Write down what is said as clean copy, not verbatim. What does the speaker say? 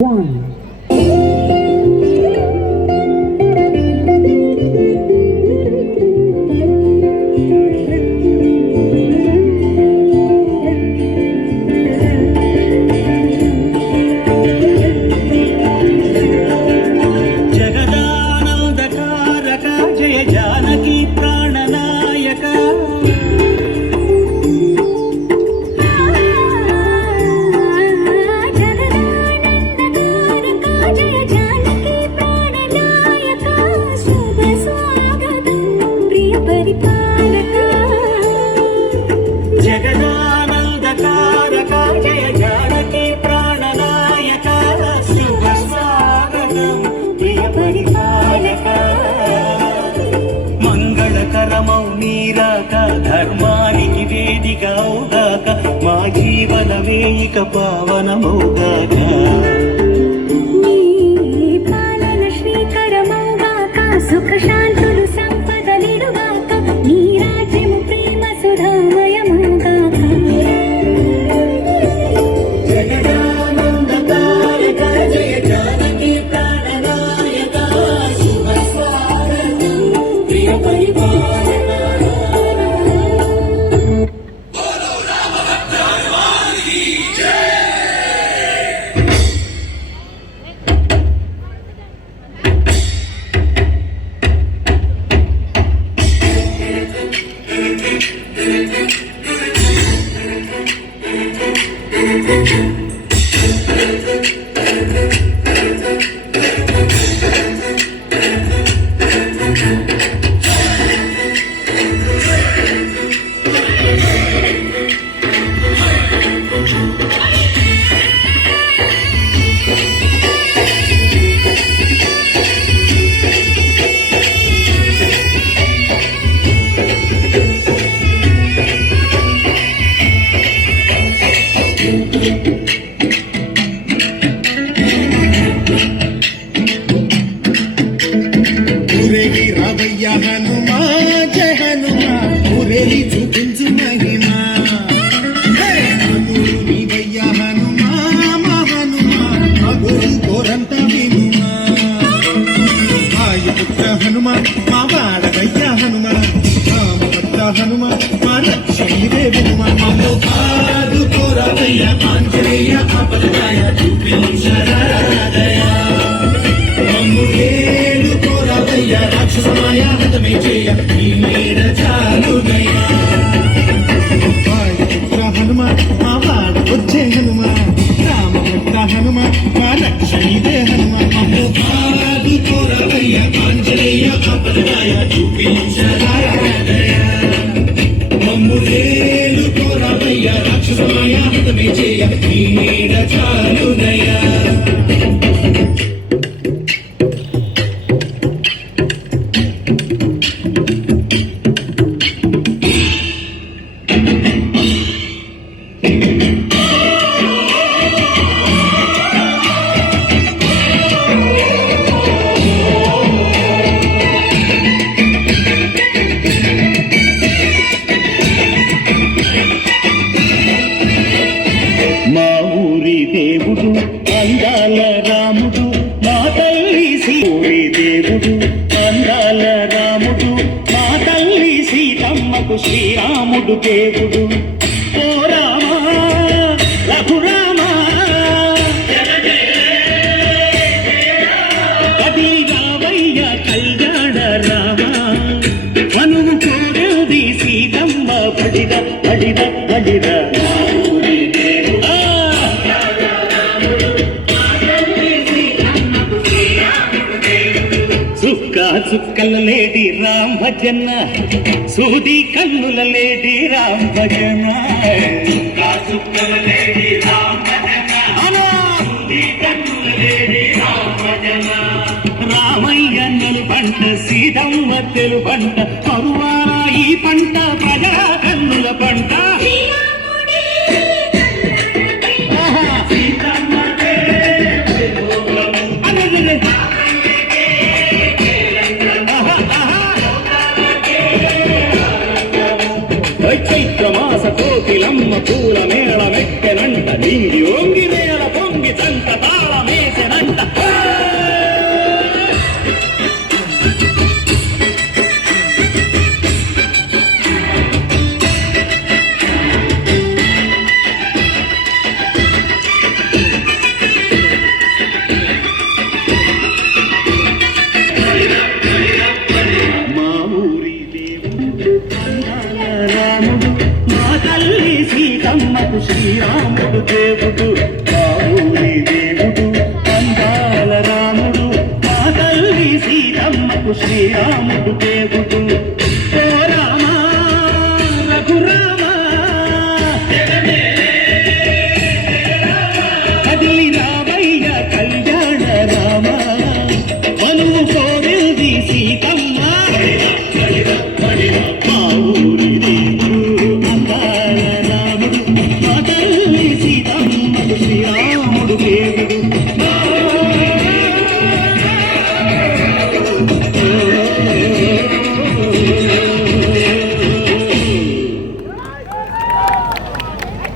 One. ధర్మానికి వేదికవుగాక మా జీవనమే ఇక పావనమవుగాక పాలన శ్రీకరమవుగాక సుఖ శాంతులు సంపదలిడుగాక నీ రాజ్యము ప్రేమ సుధామయమవుగాక జగదానందకారక జయ జానకి ప్రాణనాయక శుభ స్వాగతం ప్రియ పరిపాలక హనుమా జయ హనుమా ఊరేగి చూపించు మహిమా నీవయ్య హనుమా మా హనుమా మగురు కోరంత వినుమా వాయుపుత్ర హనుమా మా వాడవయ్య హనుమా రామభక్త హనుమా మా లక్ష్మీదే వినుమా మమ్మో కాదు కోరవయ్య ఆంజనేయ అపదయ చూపించరాదయ మమ్ము ఏడు కోరవయ్య రాక్షసమాయ హతమే చేయ ఈ మేడ చాలునయ్యా వాయుపుత్ర హనుమా మా వాడ వచ్చే హనుమా రామభక్త హనుమా మా లక్ష్మీదే హనుమా మమ్ము కాదు కోరవయ్య ఆంజనేయ అపదయ చూపించరాదయ మమ్ము ఏడు కోరవయ్య రాక్షసమాయ హతమే చేయ ఈ మేడ చాలునయ్యా దేవుడు అందాల రాముడు మా తల్లి ఊరి దేవుడు అందాల రాముడు మా తల్లి సీతమ్మకు శ్రీరాముడు దేవుడు ఓ రామా రఘురామా కవి రావయ్య కళ్యాణ రామా మనువు కోరేది సీతమ్మ పడిద పడిద పడిద చుక్కల లేడి రామ్ భజన సూది కన్నుల లేడి రామ్ భజన చుక్కల లేడి రామ్ భజన సూది కన్నుల లేడి రామ్ భజన రామయ్య నలు పంట సీతమ్మ తెలు పంట పరువారా ఈ పంట ప్రజా కన్నుల పంట చైత్రమాస కోకిలమ్మ పూల మేళ మెక్కెనంట నింగి ఓంగి మేళ పొంగి చంట తాళమేసి అంట